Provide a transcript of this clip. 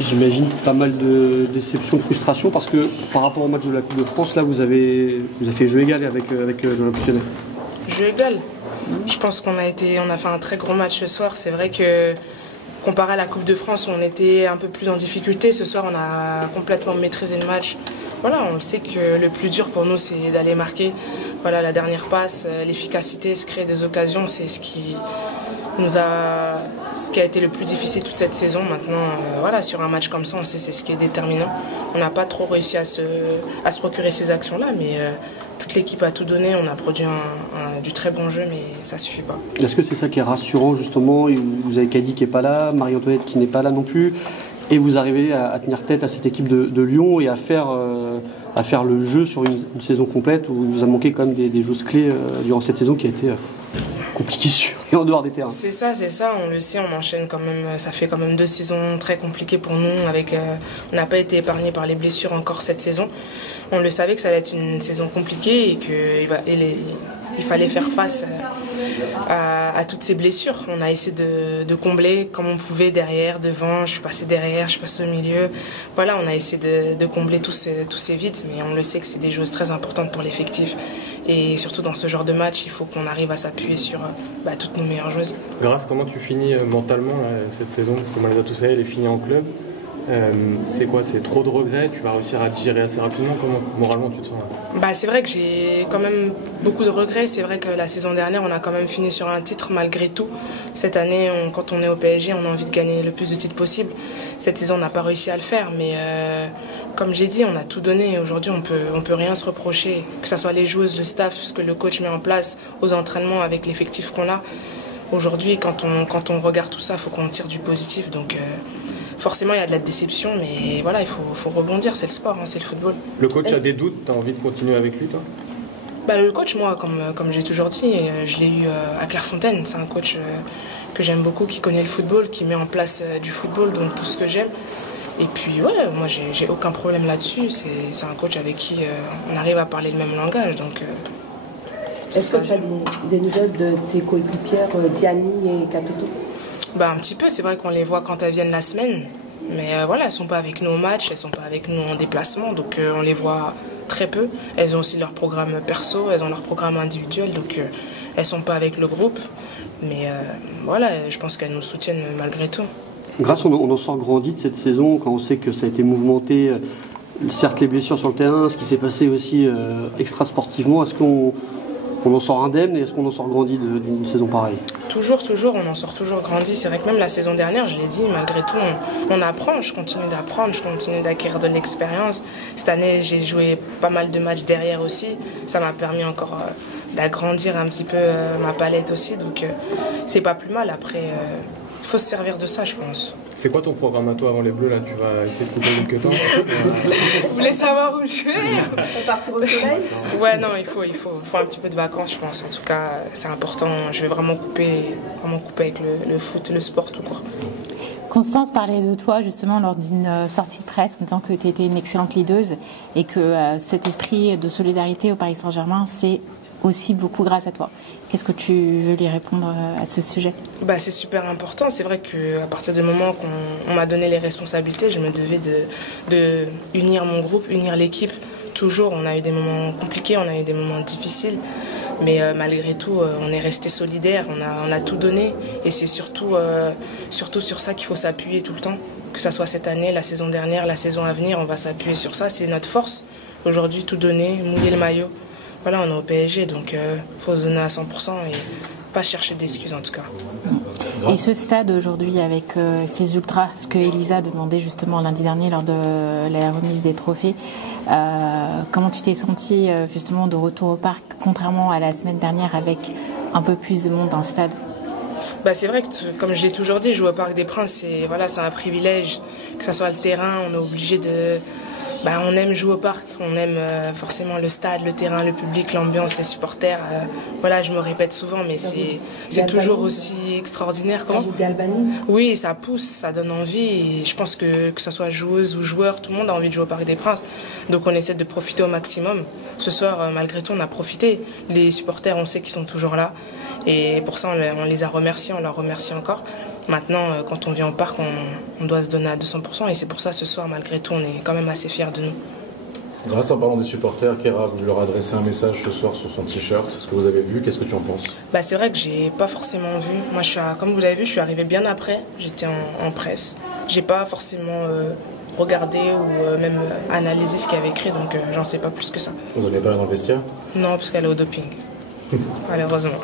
J'imagine pas mal de déceptions, de frustration, parce que par rapport au match de la Coupe de France, là, vous avez fait jeu égal avec l'Olympique Lyonnais. Jeu égal. Je pense qu'on a fait un très gros match ce soir. C'est vrai que comparé à la Coupe de France, on était un peu plus en difficulté. Ce soir, on a complètement maîtrisé le match. Voilà, on sait que le plus dur pour nous, c'est d'aller marquer. Voilà, la dernière passe, l'efficacité, se créer des occasions, c'est ce qui a été le plus difficile toute cette saison. Maintenant, voilà, sur un match comme ça, on sait c'est ce qui est déterminant. On n'a pas trop réussi à se procurer ces actions-là, mais toute l'équipe a tout donné. On a produit du très bon jeu, mais ça suffit pas. Est-ce que c'est ça qui est rassurant, justement? Vous avez Kadi qui n'est pas là, Marie-Antoinette qui n'est pas là non plus, et vous arrivez à tenir tête à cette équipe de Lyon et à faire le jeu sur une saison complète où il vous a manqué quand même des choses clés durant cette saison qui a été compliquée sur et en dehors des terrains. C'est ça, on le sait, on enchaîne quand même, ça fait quand même 2 saisons très compliquées pour nous, on n'a pas été épargné par les blessures encore cette saison. On le savait que ça allait être une saison compliquée et qu'il fallait faire face à toutes ces blessures. On a essayé de combler comme on pouvait derrière, devant, je suis passée derrière, je suis passée au milieu. Voilà, on a essayé de combler tous ces vides, mais on le sait que c'est des joueuses très importantes pour l'effectif. Et surtout dans ce genre de match, il faut qu'on arrive à s'appuyer sur toutes nos meilleures joueuses. Grâce, comment tu finis mentalement là, cette saison? Parce que Malgré tout ça, elle est finie en club. C'est quoi? C'est trop de regrets? Tu vas réussir à digérer assez rapidement? Comment moralement tu te sens là? C'est vrai que j'ai quand même beaucoup de regrets. C'est vrai que la saison dernière, on a quand même fini sur un titre malgré tout. Cette année, quand on est au PSG, on a envie de gagner le plus de titres possible. Cette saison, on n'a pas réussi à le faire. Mais comme j'ai dit, on a tout donné. Aujourd'hui, on peut rien se reprocher. Que ce soit les joueuses, le staff, ce que le coach met en place aux entraînements avec l'effectif qu'on a. Aujourd'hui, quand on regarde tout ça, il faut qu'on tire du positif. Donc forcément, il y a de la déception, mais voilà, il faut rebondir. C'est le sport, c'est le football. Le coach a des doutes? Tu as envie de continuer avec lui, toi? Le coach, moi, comme j'ai toujours dit, je l'ai eu à Clairefontaine. C'est un coach que j'aime beaucoup, qui connaît le football, qui met en place du football, donc tout ce que j'aime. Et puis, ouais, moi, j'ai aucun problème là-dessus. C'est un coach avec qui on arrive à parler le même langage. Donc, est-ce que tu as des nouvelles de tes coéquipières, Diani et Katoto? Un petit peu, c'est vrai qu'on les voit quand elles viennent la semaine. Mais voilà, elles ne sont pas avec nous au match, elles ne sont pas avec nous en déplacement. Donc, on les voit très peu. Elles ont aussi leur programme perso, elles ont leur programme individuel. Donc, elles ne sont pas avec le groupe. Mais voilà, je pense qu'elles nous soutiennent malgré tout. Grâce, on en sort grandi de cette saison quand on sait que ça a été mouvementé. Certes, les blessures sur le terrain, ce qui s'est passé aussi extra-sportivement. Est-ce qu'on en sort indemne et est-ce qu'on en sort grandi d'une saison pareille? Toujours, on en sort toujours grandi. C'est vrai que même la saison dernière, je l'ai dit, malgré tout, on apprend. Je continue d'apprendre, je continue d'acquérir de l'expérience. Cette année, j'ai joué pas mal de matchs derrière aussi. Ça m'a permis encore d'agrandir un petit peu ma palette aussi. Donc, c'est pas plus mal. Après, il faut se servir de ça, je pense. C'est quoi ton programme à toi avant les Bleus là? Tu vas essayer de couper quelques temps? Vous voulez savoir où je vais? Partir au soleil? Ouais, non, il faut un petit peu de vacances, je pense. En tout cas, c'est important. Je vais vraiment couper avec le foot, le sport tout court. Constance parlait de toi justement lors d'une sortie de presse en disant que tu étais une excellente leaduse et que cet esprit de solidarité au Paris Saint-Germain, c'est aussi beaucoup grâce à toi. Qu'est-ce que tu veux lui répondre à ce sujet? C'est super important. C'est vrai qu'à partir du moment qu'on m'a donné les responsabilités, je me devais de unir mon groupe, unir l'équipe. Toujours, on a eu des moments compliqués, on a eu des moments difficiles. Mais malgré tout, on est resté solidaires, on a tout donné. Et c'est surtout sur ça qu'il faut s'appuyer tout le temps. Que ce soit cette année, la saison dernière, la saison à venir, on va s'appuyer sur ça. C'est notre force. Aujourd'hui, tout donner, mouiller le maillot. Voilà, on est au PSG, donc faut se donner à 100% et pas chercher d'excuses en tout cas. Et ce stade aujourd'hui avec ces ultras, ce que Elisa demandait justement lundi dernier lors de la remise des trophées, comment tu t'es sentie justement de retour au parc, contrairement à la semaine dernière avec un peu plus de monde dans le stade? C'est vrai que, comme je l'ai toujours dit, jouer au Parc des Princes, c'est un privilège, que ce soit le terrain, on est obligé de... on aime jouer au parc, on aime forcément le stade, le terrain, le public, l'ambiance, les supporters. Je me répète souvent, mais c'est toujours aussi extraordinaire. Comment? Oui, ça pousse, ça donne envie. Et je pense que ce soit joueuse ou joueur, tout le monde a envie de jouer au Parc des Princes. Donc on essaie de profiter au maximum. Ce soir, malgré tout, on a profité. Les supporters, on sait qu'ils sont toujours là. Et pour ça, on les a remerciés, on leur remercie encore. Maintenant, quand on vient au parc, on doit se donner à 200% et c'est pour ça ce soir, malgré tout, on est quand même assez fiers de nous. Grâce en parlant des supporters, Kéra, vous leur adressez un message ce soir sur son t-shirt. C'est ce que vous avez vu, qu'est-ce que tu en penses? C'est vrai que j'ai pas forcément vu. Moi, comme vous l'avez vu, je suis arrivée bien après. J'étais en presse. J'ai pas forcément regardé ou même analysé ce qu'il y avait écrit, donc j'en sais pas plus que ça. Vous n'allez pas dans le vestiaire? Non, parce qu'elle est au doping. Malheureusement.